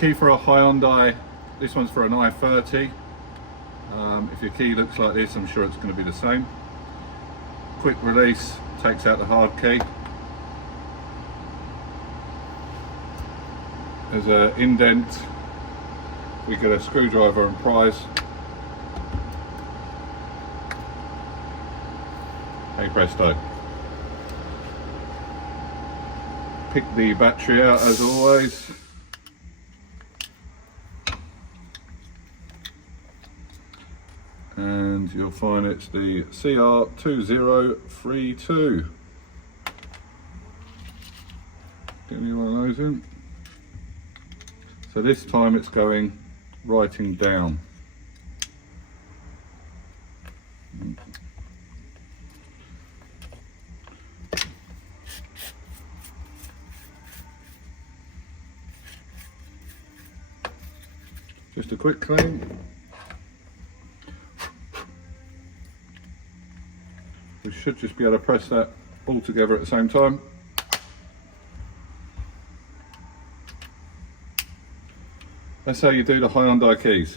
Key for a Hyundai, this one's for an i30. If your key looks like this, I'm sure it's going to be the same. Quick release, takes out the hard key. There's an indent, we get a screwdriver and prise. Hey presto. Pick the battery out as always. And you'll find it's the CR2032. Get me one of those in. So this time it's going writing down. Just a quick clean. We should just be able to press that all together at the same time. That's how you do the Hyundai keys.